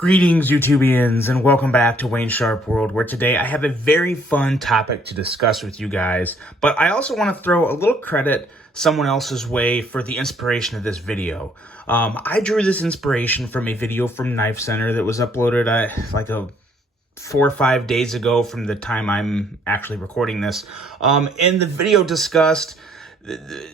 Greetings, YouTubians, and welcome back to Wayne Sharp World, where today I have a very fun topic to discuss with you guys, but I also want to throw a little credit someone else's way for the inspiration of this video. I drew this inspiration from a video from Knife Center that was uploaded like 4 or 5 days ago from the time I'm actually recording this, and the video discussed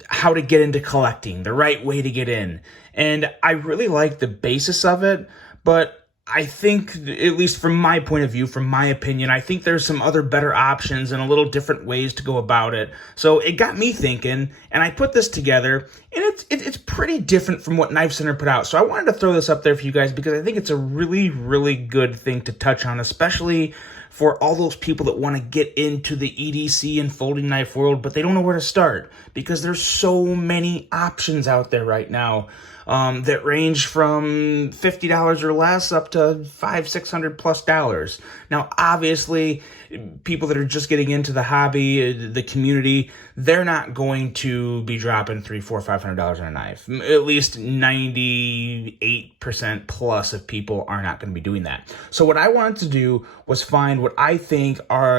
how to get into collecting, the right way to get in, and I really like the basis of it, but I think, at least from my point of view, from my opinion, I think there's some other better options and a little different ways to go about it. So it got me thinking, and I put this together, and it's pretty different from what Knife Center put out. So I wanted to throw this up there for you guys because I think it's a really, really good thing to touch on, especially for all those people that want to get into the EDC and folding knife world, but they don't know where to start because there's so many options out there right now. That range from $50 or less up to $500-$600+ Now, obviously, people that are just getting into the hobby, the community, they're not going to be dropping $300-$500 on a knife. At least 98% plus of people are not going to be doing that. So what I wanted to do was find what I think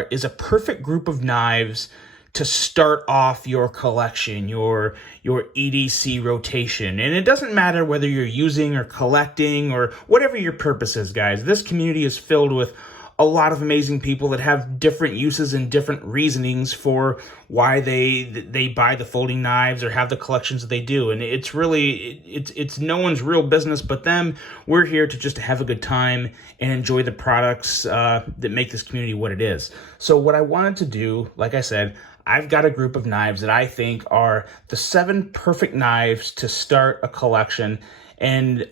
is a perfect group of knives to start off your collection, your EDC rotation. And it doesn't matter whether you're using or collecting or whatever your purpose is, guys. This community is filled with a lot of amazing people that have different uses and different reasonings for why they buy the folding knives or have the collections that they do. And it's really, it's no one's real business but them. We're here to just have a good time and enjoy the products that make this community what it is. So what I wanted to do, like I said, I've got a group of knives that I think are the 7 perfect knives to start a collection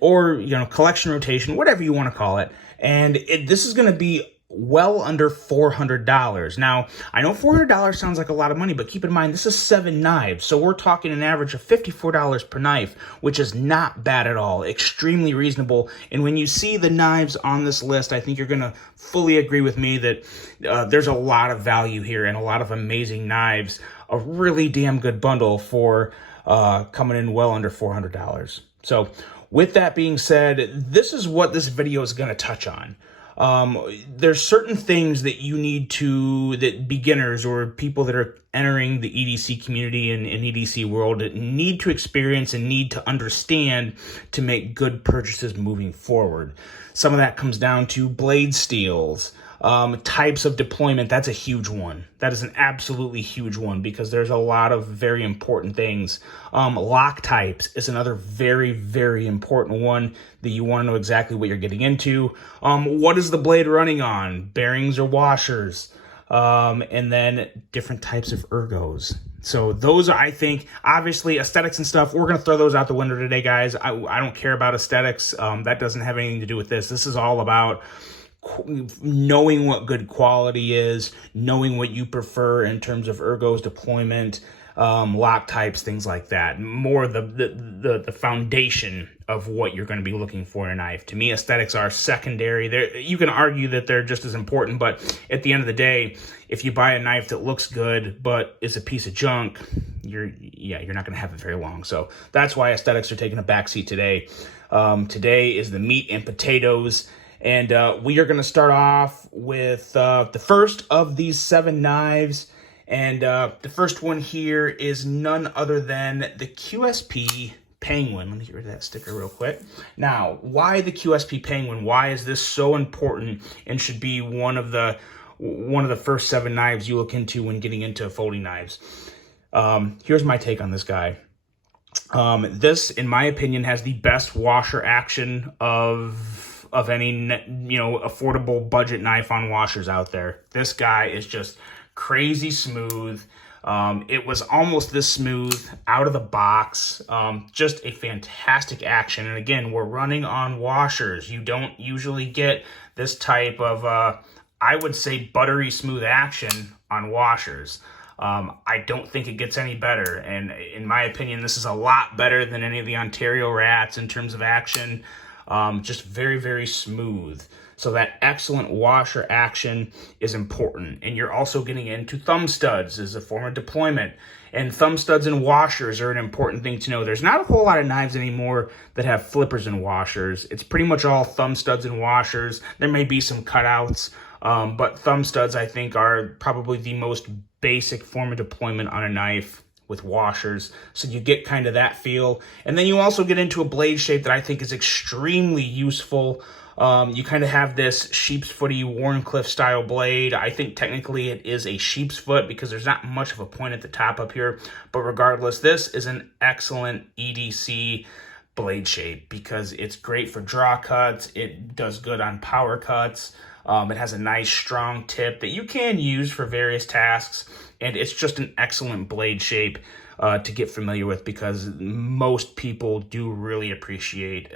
or collection rotation, whatever you want to call it. And this is going to be well under $400. Now, I know $400 sounds like a lot of money, but keep in mind, this is 7 knives. So we're talking an average of $54 per knife, which is not bad at all. Extremely reasonable. And when you see the knives on this list, I think you're going to fully agree with me that there's a lot of value here and a lot of amazing knives. A really damn good bundle for coming in well under $400. So with that being said, this is what this video is going to touch on. There's certain things that that beginners or people that are entering the EDC community and EDC world need to experience and need to understand to make good purchases moving forward. Some of that comes down to blade steels, types of deployment. That's a huge one. That is an absolutely huge one because there's a lot of very important things. Lock types is another very, very important one that you want to know exactly what you're getting into. What is the blade running on? Bearings or washers? And then different types of ergos. So those are, I think, obviously aesthetics and stuff. We're going to throw those out the window today, guys. I don't care about aesthetics. That doesn't have anything to do with this. This is all about knowing what good quality is, knowing what you prefer in terms of ergos, deployment, lock types, things like that. More the foundation of what you're going to be looking for in a knife. To me, aesthetics are secondary. You can argue that they're just as important, but at the end of the day, if you buy a knife that looks good but is a piece of junk, you're not going to have it very long. So that's why aesthetics are taking a backseat today. Today is the meat and potatoes. And we are going to start off with the first of these 7 knives. And the first one here is none other than the QSP Penguin. Let me get rid of that sticker real quick. Now, why the QSP Penguin? Why is this so important and should be one of the first 7 knives you look into when getting into folding knives? Here's my take on this guy. This, in my opinion, has the best washer action of any affordable budget knife on washers out there. This guy is just crazy smooth. It was almost this smooth out of the box. Just a fantastic action. And again, we're running on washers. You don't usually get this type of I would say buttery smooth action on washers. I don't think it gets any better, and in my opinion, this is a lot better than any of the Ontario Rats in terms of action. Just very, very smooth. So that excellent washer action is important. And you're also getting into thumb studs as a form of deployment. And thumb studs and washers are an important thing to know. There's not a whole lot of knives anymore that have flippers and washers. It's pretty much all thumb studs and washers. There may be some cutouts, but thumb studs, I think, are probably the most basic form of deployment on a knife with washers. So you get kind of that feel. And then you also get into a blade shape that I think is extremely useful. You kind of have this sheep's footy Warncliffe style blade. I think technically it is a sheep's foot because there's not much of a point at the top up here. But regardless, this is an excellent EDC blade shape because it's great for draw cuts. It does good on power cuts. It has a nice strong tip that you can use for various tasks. And it's just an excellent blade shape to get familiar with because most people do really appreciate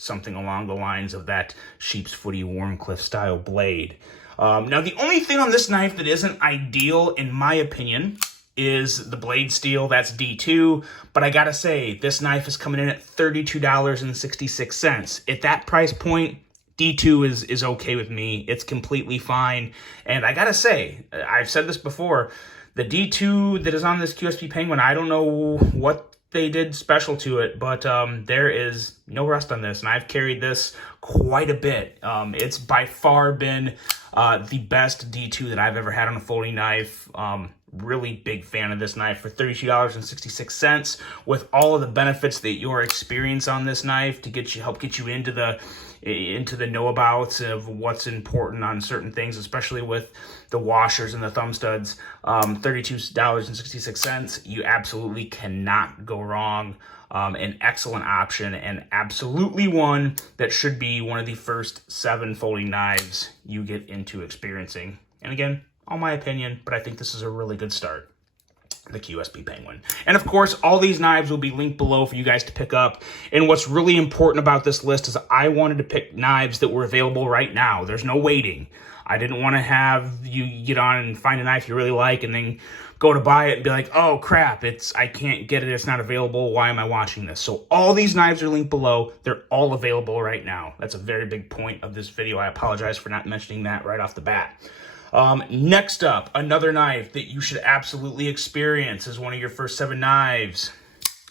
something along the lines of that sheep's footy Warncliffe style blade. Now, the only thing on this knife that isn't ideal, in my opinion, is the blade steel. That's D2, but I gotta say, this knife is coming in at $32.66. At that price point, D2 is okay with me. It's completely fine. And I gotta say, I've said this before, the D2 that is on this QSP Penguin, I don't know what they did special to it, but there is no rust on this, and I've carried this quite a bit. It's by far been the best D2 that I've ever had on a folding knife. Really big fan of this knife for $32.66 with all of the benefits that your experience on this knife to help get you into the know-abouts of what's important on certain things, especially with the washers and the thumb studs. $32.66, you absolutely cannot go wrong. An excellent option and absolutely one that should be one of the first 7 folding knives you get into experiencing. And again, all my opinion, but I think this is a really good start. The QSP Penguin. And of course, all these knives will be linked below for you guys to pick up. And what's really important about this list is I wanted to pick knives that were available right now. There's no waiting. I didn't want to have you get on and find a knife you really like and then go to buy it and be like, oh crap, I can't get it, it's not available, why am I watching this? So all these knives are linked below. They're all available right now. That's a very big point of this video. I apologize for not mentioning that right off the bat. Next up, another knife that you should absolutely experience as one of your first 7 knives,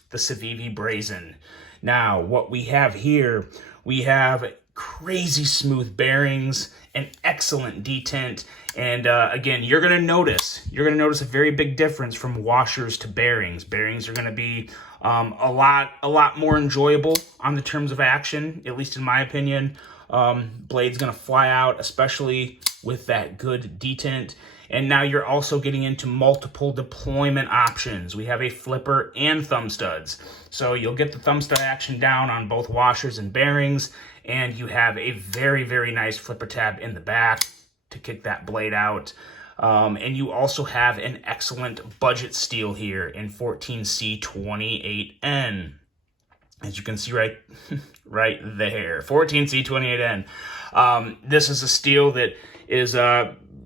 the Civivi Brazen. Now, what we have here, we have crazy smooth bearings, an excellent detent, and again, you're gonna notice a very big difference from washers to bearings. Bearings are gonna be a lot more enjoyable on the terms of action, at least in my opinion. Blade's gonna fly out, especially with that good detent. And now you're also getting into multiple deployment options. We have a flipper and thumb studs. So you'll get the thumb stud action down on both washers and bearings, and you have a very, very nice flipper tab in the back to kick that blade out. And you also have an excellent budget steel here in 14C28N. As you can see right there, 14C28N. This is a steel that is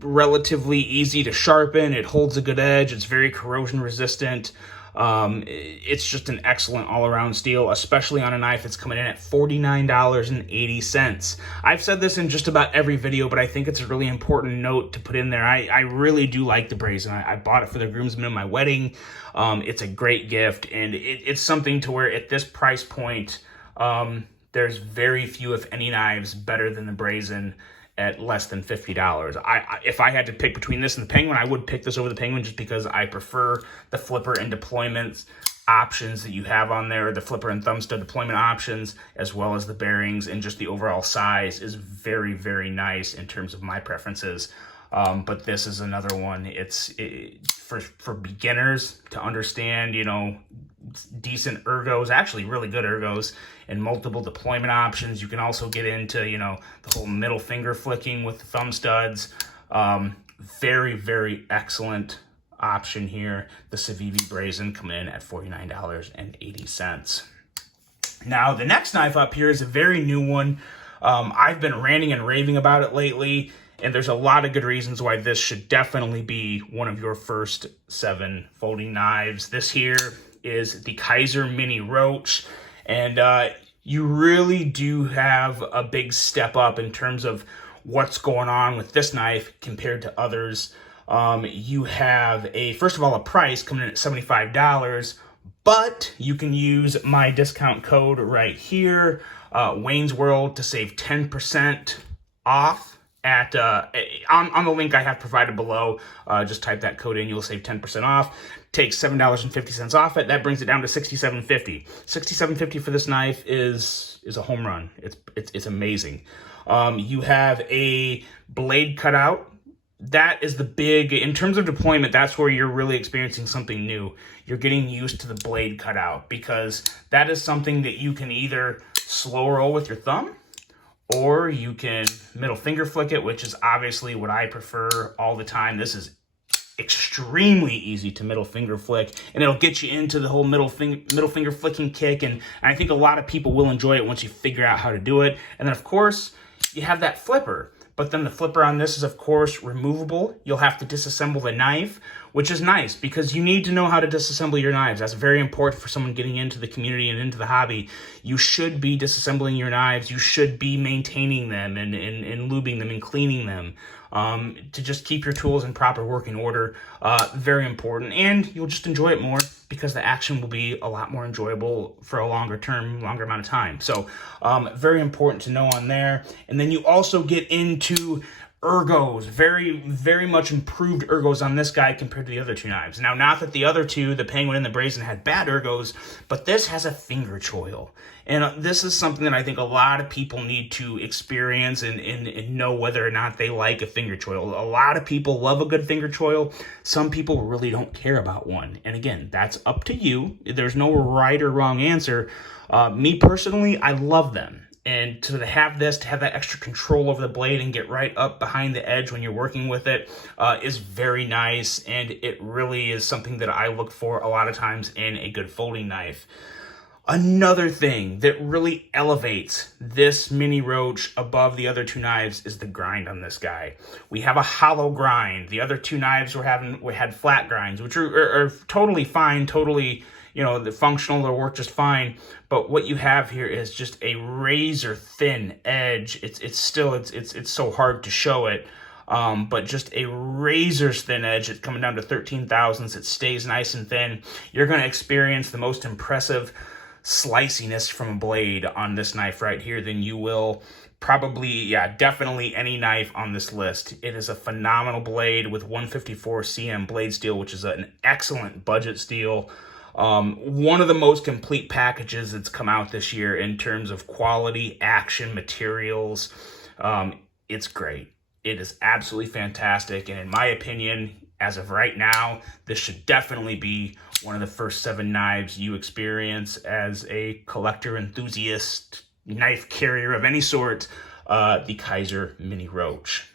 relatively easy to sharpen. It holds a good edge. It's very corrosion resistant. It's just an excellent all-around steel, especially on a knife that's coming in at $49.80. I've said this in just about every video, but I think it's a really important note to put in there. I really do like the Brazen. I bought it for the groomsmen in my wedding. It's a great gift, and it's something to where at this price point, there's very few, if any, knives better than the Brazen at less than $50. If I had to pick between this and the Penguin, I would pick this over the Penguin just because I prefer the flipper and deployment options that you have on there, the flipper and thumb stud deployment options, as well as the bearings, and just the overall size is very, very nice in terms of my preferences. But this is another one. It's for beginners to understand, decent ergos, actually really good ergos, and multiple deployment options. You can also get into, the whole middle finger flicking with the thumb studs. Very, very excellent option here. The Civivi Brazen coming in at $49.80. Now, the next knife up here is a very new one. I've been ranting and raving about it lately, and there's a lot of good reasons why this should definitely be one of your first 7 folding knives. This here is the Kizer Mini Roach. And you really do have a big step up in terms of what's going on with this knife compared to others. You have first of all, a price coming in at $75, but you can use my discount code right here, Wayne's World, to save 10% off at on the link I have provided below. Just type that code in, you'll save 10% off. Takes $7.50 off it. That brings it down to $67.50. $67.50 for this knife is a home run. It's amazing. You have a blade cutout. That is the big, in terms of deployment, that's where you're really experiencing something new. You're getting used to the blade cutout, because that is something that you can either slow roll with your thumb, or you can middle finger flick it, which is obviously what I prefer all the time. This is extremely easy to middle finger flick, and it'll get you into the whole middle finger flicking kick, and I think a lot of people will enjoy it once you figure out how to do it. And then of course you have that flipper, but then the flipper on this is of course removable. You'll have to disassemble the knife, which is nice because you need to know how to disassemble your knives. That's very important for someone getting into the community and into the hobby. You should be disassembling your knives. You should be maintaining them and lubing them and cleaning them, to just keep your tools in proper working order. Very important, and you'll just enjoy it more because the action will be a lot more enjoyable for a longer amount of time. So very important to know on there. And then you also get into ergos, very much improved ergos on this guy compared to the other two knives. Now, not that the other two, the Penguin and the Brazen, had bad ergos, but this has a finger choil. And this is something that I think a lot of people need to experience and know whether or not they like a finger choil. A lot of people love a good finger choil. Some people really don't care about one. And again, that's up to you. There's no right or wrong answer. Me personally, I love them. And to have that extra control over the blade and get right up behind the edge when you're working with it is very nice. And it really is something that I look for a lot of times in a good folding knife. Another thing that really elevates this mini Roach above the other two knives is the grind on this guy. We have a hollow grind. The other two knives had flat grinds, which are totally fine, totally, the functional, they'll work just fine. But what you have here is just a razor thin edge. It's so hard to show it. But just a razor thin edge. It's coming down to 13 thousandths. It stays nice and thin. You're going to experience the most impressive sliciness from a blade on this knife right here than you will probably, definitely any knife on this list. It is a phenomenal blade with 154 cm blade steel, which is an excellent budget steel. One of the most complete packages that's come out this year in terms of quality, action, materials. It's great. It is absolutely fantastic. And in my opinion, as of right now, this should definitely be one of the first 7 knives you experience as a collector, enthusiast, knife carrier of any sort, the Kizer Mini Roach.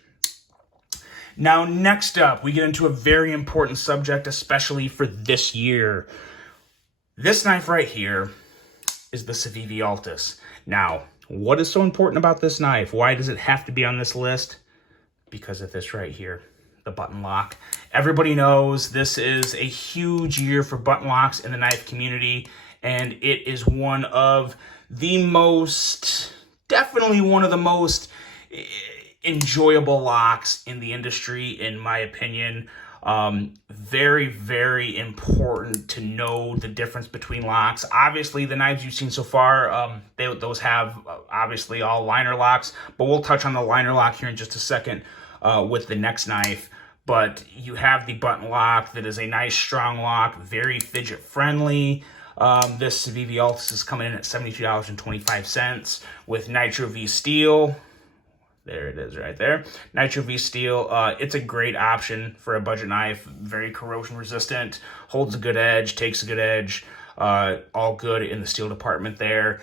Now, next up, we get into a very important subject, especially for this year. This knife right here is the Civivi Altis. Now, what is so important about this knife? Why does it have to be on this list? Because of this right here, the button lock. Everybody knows this is a huge year for button locks in the knife community, and it is definitely one of the most enjoyable locks in the industry, in my opinion. Very, very important to know the difference between locks. Obviously, the knives you've seen so far, those have obviously all liner locks, but we'll touch on the liner lock here in just a second with the next knife. But you have the button lock that is a nice strong lock, very fidget friendly. This Civivi Altis is coming in at $72.25 with Nitro V steel. There it is right there. Nitro V steel. It's a great option for a budget knife. Very corrosion resistant, holds a good edge, takes a good edge. All good in the steel department there.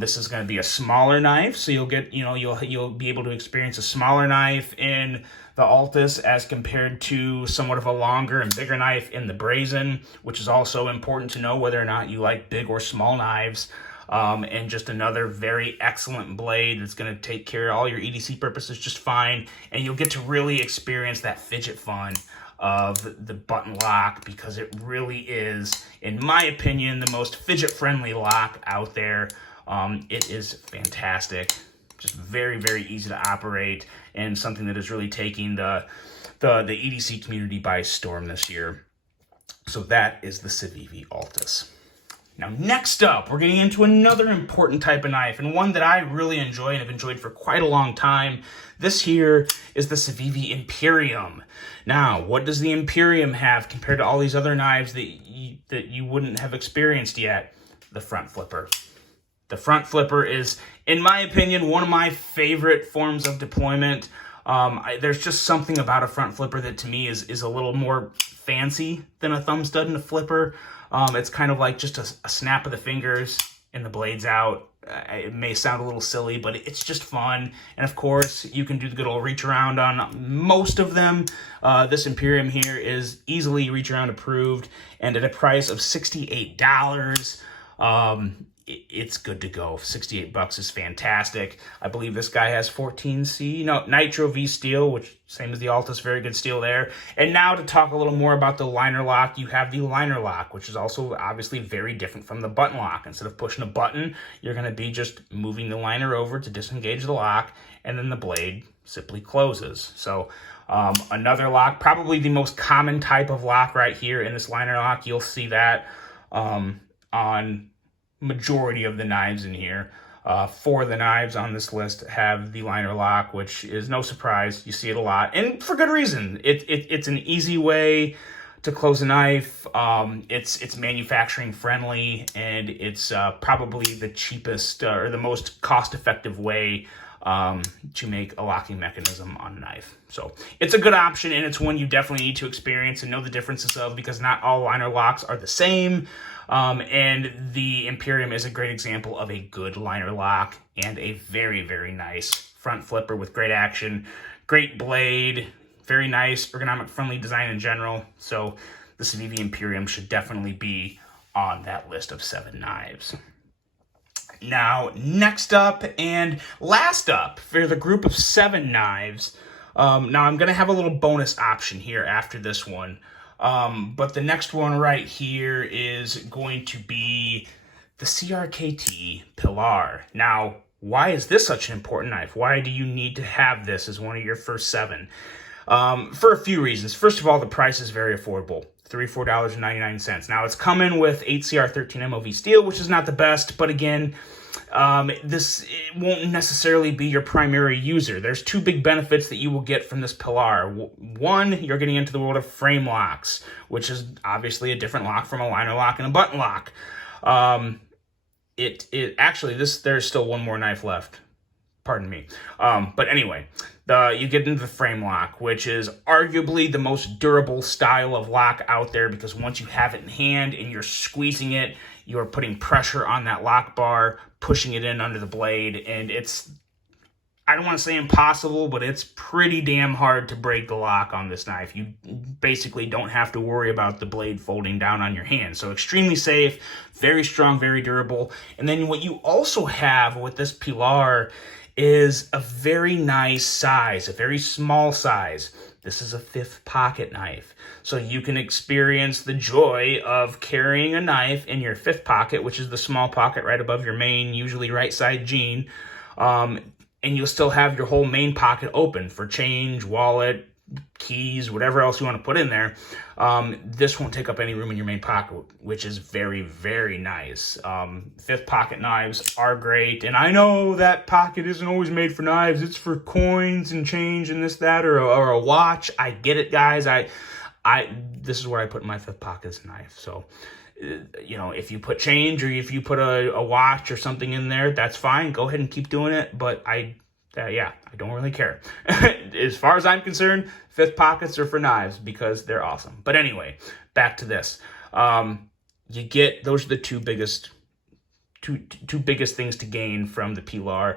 This is going to be a smaller knife, so you'll get, you'll be able to experience a smaller knife in the Altis as compared to somewhat of a longer and bigger knife in the Brazen, which is also important to know whether or not you like big or small knives. And just another very excellent blade that's going to take care of all your EDC purposes just fine. And you'll get to really experience that fidget fun of the button lock, because it really is, in my opinion, the most fidget friendly lock out there. It is fantastic, just very, very easy to operate, and something that is really taking the EDC community by storm this year. So that is the Civivi Altis. Now, next up, we're getting into another important type of knife, and one that I really enjoy and have enjoyed for quite a long time. This here is the Civivi Imperium. Now, what does the Imperium have compared to all these other knives that you wouldn't have experienced yet? The front flipper. The front flipper is, in my opinion, one of my favorite forms of deployment. There's just something about a front flipper that to me is a little more fancy than a thumb stud and a flipper. It's kind of like just a snap of the fingers and the blade's out. It may sound a little silly, but it's just fun. And of course, you can do the good old reach around on most of them. This Imperium here is easily reach around approved, and at a price of $68. It's good to go. 68 bucks is fantastic. I believe this guy has 14C, Nitro V steel, which same as the Altis, very good steel there. And now to talk a little more about the liner lock, you have the liner lock, which is also obviously very different from the button lock. Instead of pushing a button, you're going to be just moving the liner over to disengage the lock, and then the blade simply closes. So another lock, probably the most common type of lock right here in this liner lock. You'll see that on majority of the knives in here. 4 of the knives on this list have the liner lock, which is no surprise. You see it a lot, and for good reason. It's an easy way to close a knife. It's manufacturing friendly, and it's probably the cheapest or the most cost-effective way to make a locking mechanism on a knife. So it's a good option, and it's one you definitely need to experience and know the differences of, because not all liner locks are the same. And the Imperium is a great example of a good liner lock and a very, very nice front flipper with great action, great blade, very nice ergonomic friendly design in general. So the Civivi Imperium should definitely be on that list of 7 knives. Now, next up and last up for the group of 7 knives. Now I'm going to have a little bonus option here after this one. But the next one right here is going to be the CRKT Pillar. Now, why is this such an important knife? Why do you need to have this as one of your first 7? For a few reasons. First of all, the price is very affordable. $34.99. Now, it's coming with 8CR13 MOV steel, which is not the best, but again, this won't necessarily be your primary user. There's 2 big benefits that you will get from this Pillar. One, you're getting into the world of frame locks, which is obviously a different lock from a liner lock and a button lock. There's still one more knife left. Pardon me. But anyway, you get into the frame lock, which is arguably the most durable style of lock out there, because once you have it in hand and you're squeezing it, you're putting pressure on that lock bar, pushing it in under the blade, and it's, I don't want to say impossible, but it's pretty damn hard to break the lock on this knife. You basically don't have to worry about the blade folding down on your hand. So extremely safe, very strong, very durable. And then what you also have with this Pillar is a very nice size, a very small size. This is a 5th pocket knife. So you can experience the joy of carrying a knife in your 5th pocket, which is the small pocket right above your main, usually right side jean. And you'll still have your whole main pocket open for change, wallet, keys, whatever else you want to put in there. This won't take up any room in your main pocket, which is very, very nice. 5th pocket knives are great, and I know that pocket isn't always made for knives. It's for coins and change and this, that, or a watch. I get it, guys. This is where I put my 5th pocket as a knife. So, if you put change or if you put a watch or something in there, that's fine. Go ahead and keep doing it. But I don't really care. As far as I'm concerned, 5th pockets are for knives because they're awesome. But anyway, back to this. Those are the two biggest things to gain from the Pillar,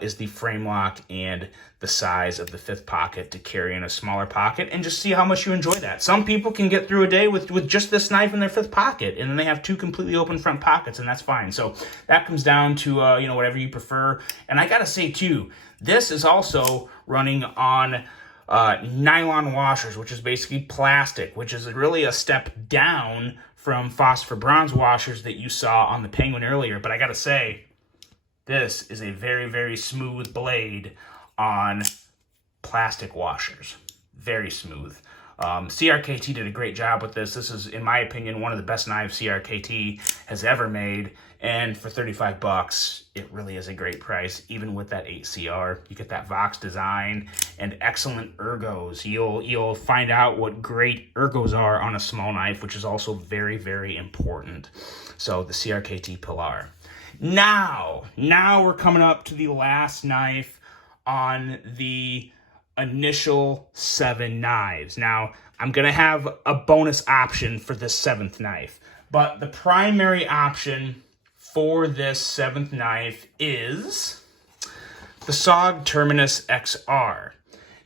is the frame lock and the size of the 5th pocket to carry in a smaller pocket, and just see how much you enjoy that. Some people can get through a day with just this knife in their 5th pocket, and then they have 2 completely open front pockets, and that's fine. So that comes down to whatever you prefer. And I gotta say too, this is also running on nylon washers, which is basically plastic, which is really a step down from phosphor bronze washers that you saw on the Penguin earlier. But I gotta say, This is a very, very smooth blade on plastic washers. Very smooth. CRKT did a great job with this. This is, in my opinion, one of the best knives CRKT has ever made. And for 35 bucks, it really is a great price. Even with that 8CR, you get that Vox design and excellent ergos. You'll find out what great ergos are on a small knife, which is also very, very important. So the CRKT Pillar. Now we're coming up to the last knife on the initial 7 knives. Now, I'm going to have a bonus option for this 7th knife, but the primary option for this 7th knife is the SOG Terminus XR.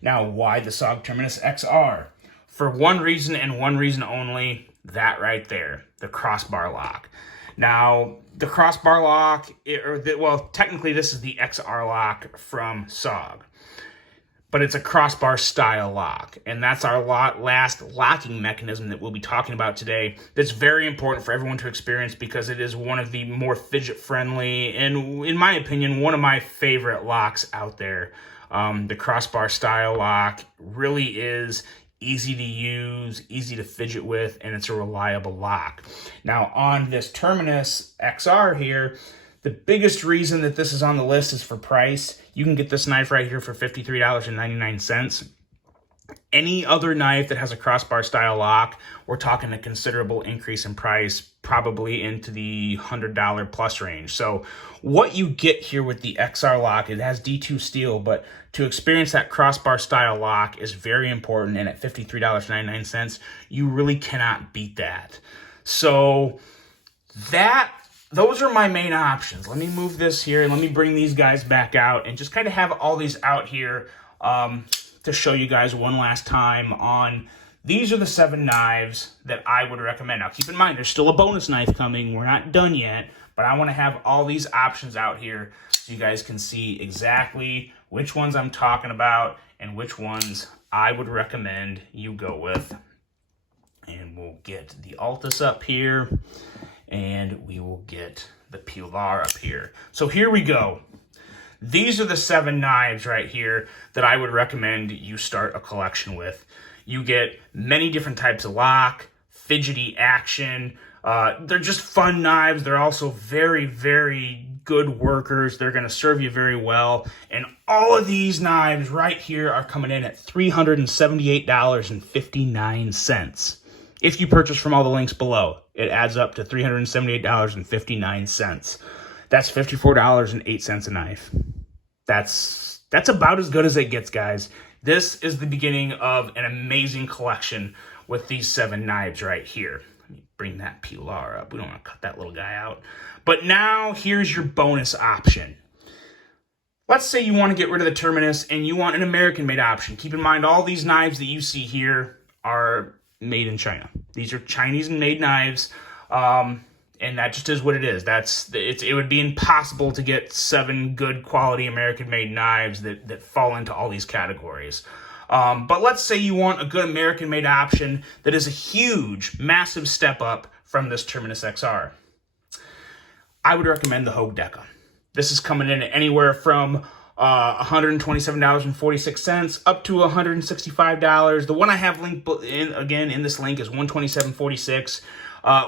Now, why the SOG Terminus XR? For one reason and one reason only, that right there, the crossbar lock. Now, the crossbar lock, well, technically this is the XR lock from SOG, but it's a crossbar style lock, and that's our last locking mechanism that we'll be talking about today. That's very important for everyone to experience because it is one of the more fidget friendly and, in my opinion, one of my favorite locks out there. The crossbar style lock really is easy to use, easy to fidget with, and it's a reliable lock. Now, on this Terminus XR here, the biggest reason that this is on the list is for price. You can get this knife right here for $53.99. Any other knife that has a crossbar style lock, we're talking a considerable increase in price, probably into the $100 plus range. So what you get here with the XR lock, it has D2 steel, but to experience that crossbar style lock is very important. And at $53.99, you really cannot beat that. So those are my main options. Let me move this here and let me bring these guys back out and just kind of have all these out here to show you guys one last time on these are the 7 knives that I would recommend. Now, keep in mind, there's still a bonus knife coming. We're not done yet, but I want to have all these options out here so you guys can see exactly which ones I'm talking about and which ones I would recommend you go with. And we'll get the Altis up here, and we will get the Pillar up here. So here we go. These are the 7 knives right here that I would recommend you start a collection with. You get many different types of lock, fidgety action. They're just fun knives. They're also very, very good workers. They're going to serve you very well. And all of these knives right here are coming in at $378.59. If you purchase from all the links below, it adds up to $378.59. That's $54.08 a knife. That's about as good as it gets, guys. This is the beginning of an amazing collection with these 7 knives right here. Let me bring that Pillar up. We don't want to cut that little guy out. But now here's your bonus option. Let's say you want to get rid of the Terminus and you want an American-made option. Keep in mind, all these knives that you see here are made in China. These are Chinese-made knives. And that just is what it is. It would be impossible to get 7 good quality American-made knives that fall into all these categories. But let's say you want a good American-made option that is a huge, massive step up from this Terminus XR. I would recommend the Hogue Deca. This is coming in at anywhere from $127.46 up to $165. The one I have linked in this link is $127.46.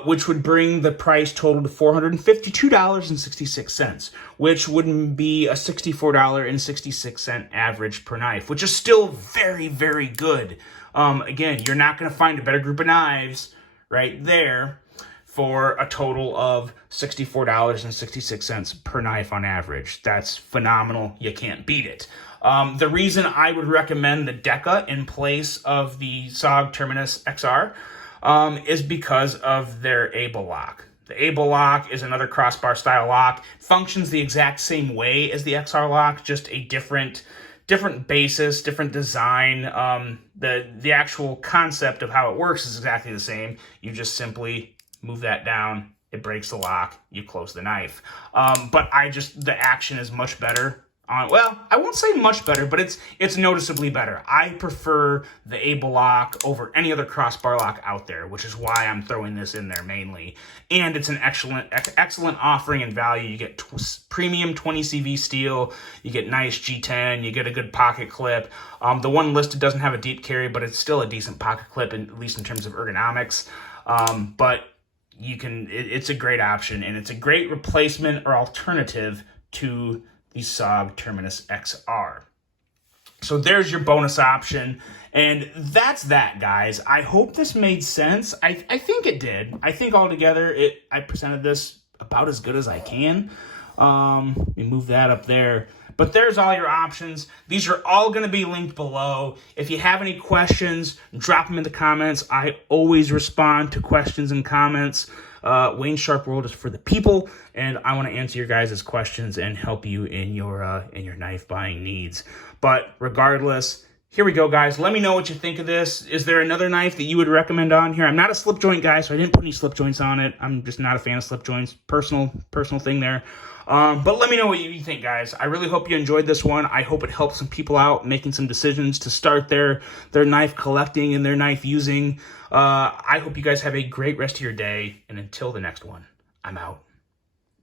Which would bring the price total to $452.66, which would be a $64.66 average per knife, which is still very, very good. Again, you're not going to find a better group of knives right there for a total of $64.66 per knife on average. That's phenomenal. You can't beat it. The reason I would recommend the Deca in place of the SOG Terminus XR is because of their Able lock. The Able lock is another crossbar style lock. Functions the exact same way as the XR lock, just a different basis, different design. The actual concept of how it works is exactly the same. You just simply move that down, it breaks the lock, you close the knife. But the action is much better Well, I won't say much better, but it's noticeably better. I prefer the Able lock over any other crossbar lock out there, which is why I'm throwing this in there mainly. And it's an excellent offering and value. You get premium 20 CV steel, you get nice G10, you get a good pocket clip. The one listed doesn't have a deep carry, but it's still a decent pocket clip, at least in terms of ergonomics. But it's a great option, and it's a great replacement or alternative to the SOG Terminus XR. So there's your bonus option, and that's that, guys. I hope this made sense. I think it did. I think altogether I presented this about as good as I can. Let me move that up there. But there's all your options. These are all going to be linked below. If you have any questions, drop them in the comments. I always respond to questions and comments. Wayne Sharp World is for the people, and I want to answer your guys' questions and help you in your knife buying needs. But regardless, here we go, guys. Let me know what you think of this. Is there another knife that you would recommend on here? I'm not a slip joint guy, so I didn't put any slip joints on it. I'm just not a fan of slip joints. Personal thing there. But let me know what you think, guys. I really hope you enjoyed this one. I hope it helps some people out making some decisions to start their knife collecting and their knife using. I hope you guys have a great rest of your day. And until the next one, I'm out.